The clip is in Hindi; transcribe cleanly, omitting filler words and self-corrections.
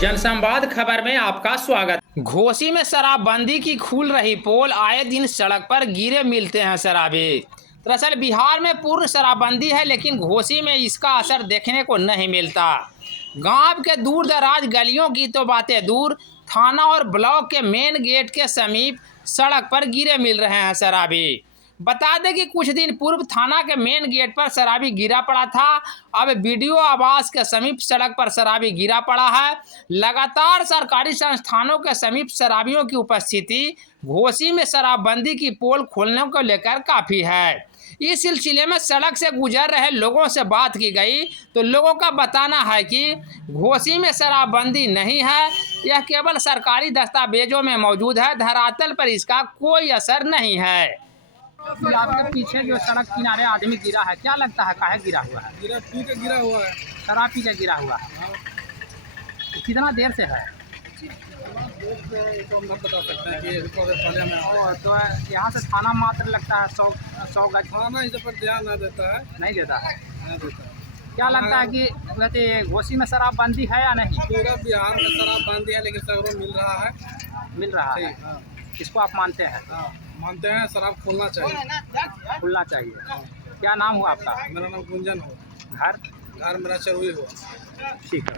जनसंवाद खबर में आपका स्वागत। घोसी में शराबबंदी की खुल रही पोल, आए दिन सड़क पर गिरे मिलते हैं शराबी। दरअसल बिहार में पूर्ण शराबबंदी है, लेकिन घोसी में इसका असर देखने को नहीं मिलता। गांव के दूर दराज गलियों की तो बातें दूर, थाना और ब्लॉक के मेन गेट के समीप सड़क पर गिरे मिल रहे हैं शराबी। बता दें कि कुछ दिन पूर्व थाना के मेन गेट पर शराबी गिरा पड़ा था। अब बीडीओ आवास के समीप सड़क पर शराबी गिरा पड़ा है। लगातार सरकारी संस्थानों के समीप शराबियों की उपस्थिति घोसी में शराबबंदी की पोल खोलने को लेकर काफ़ी है। इस सिलसिले में सड़क से गुजर रहे लोगों से बात की गई तो लोगों का बताना है कि घोसी में शराबबंदी नहीं है, यह केवल सरकारी दस्तावेजों में मौजूद है, धरातल पर इसका कोई असर नहीं है। आपके पीछे जो सड़क किनारे आदमी गिरा है, क्या लगता है काहे गिरा हुआ है? गिरा हुआ है। शराब पी के गिरा हुआ है। कितना देर से है? तो हम बता सकते हैं कि पहले में तो यहाँ से थाना मात्र लगता है 100 गज। थाना इस पर ध्यान नहीं देता है। नहीं देता है। नहीं देता है। क्या लगता है कि वैसे घोसी में शराबबंदी है या नहीं? पूरा बिहार में शराबबंदी है, लेकिन सगरों मिल रहा है। मिल रहा है। हाँ। इसको आप मानते हैं? हाँ, मानते हैं शराब खोलना चाहिए। खुलना चाहिए। क्या नाम हुआ आपका? मेरा नाम गुंजन हो। घर घर मेरा चरुई हुआ। ठीक है।